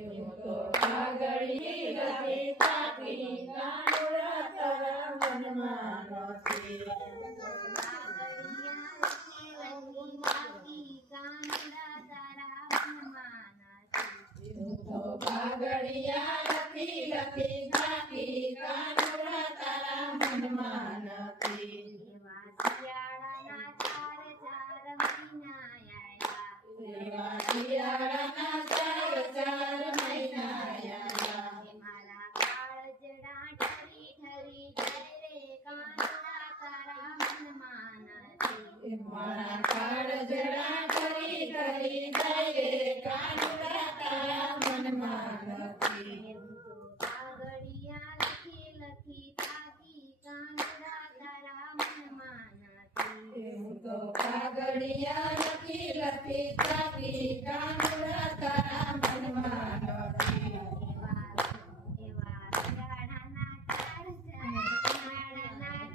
એવું તો કાગળી લખી તાકી કાનુડા તારા મનમાં નથી. એવું તો કાગળિયા લખી લખી થાકી કાનુડા તારા મનમાં નથી. એવા શિયાળાના ચાર ચાર મહિના આયા. મારા કાળજડા ઠરી ઠરી જાય રે કાનુડા તારા મનમાં નથી. મારા કાળજડા ઠરી ઠરી જાય રે કાનુડા તારા મનમાં નથી. એવું તો કાગળિયા લખી લખી થાકી કાનુડા તારા મનમાં નથી. એવું તો કાગળિયા લખી લખી થાકી કાનુડા તારા મનમાં નથી. એવા શિયાળાના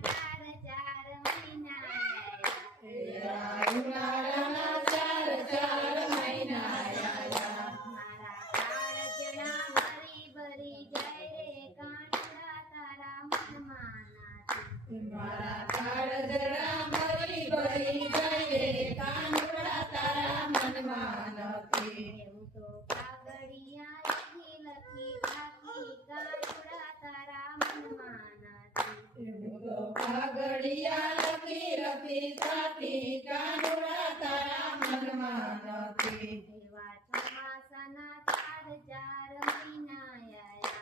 ચાર ચાર મહિના આયા. એવા ઉનાળાના ચાર ચાર મહિના આયા. મારા કાળજડા ભરી ભરી જાય રે કાનુડા તારા મનમાં નથી. મારા કાળજડા ભરી ભરી જાય રે કાનુડા તારા મનમાં નથી. એવું તો કાગળિયા લખી લખી થાકી કાનુડા તારા મનમાં નથી. એવું તો કાગળિયા લખી લખી થાકી કાનુડા તારા મનમાં નથી. એવા ચોમાસાના ચાર ચાર મહિના આયા.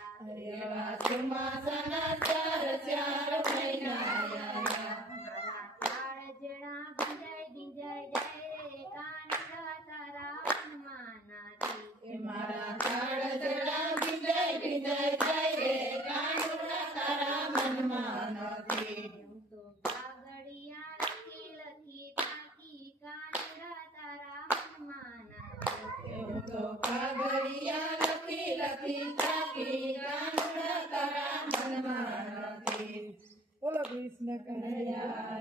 એવા ચોમાસાના ચાર ચાર મહિના આયા. મારા કાળજડા ભીંજાય ભીંજાય જાય રે કાનુડા તારા મનમાં નથી. મારા કાળજડા ભીંજાય ભીંજાય જાય રે કાનુડા તારા મનમાં નથી. એવું તો કાગળિયા લખી લખી થાકી કાનુડા તારા મનમાં નથી. એવું તો કાગળિયા લખી લખી થાકી કાનુડા તારા મનમાં નથી. બોલો કૃષ્ણ કનૈયા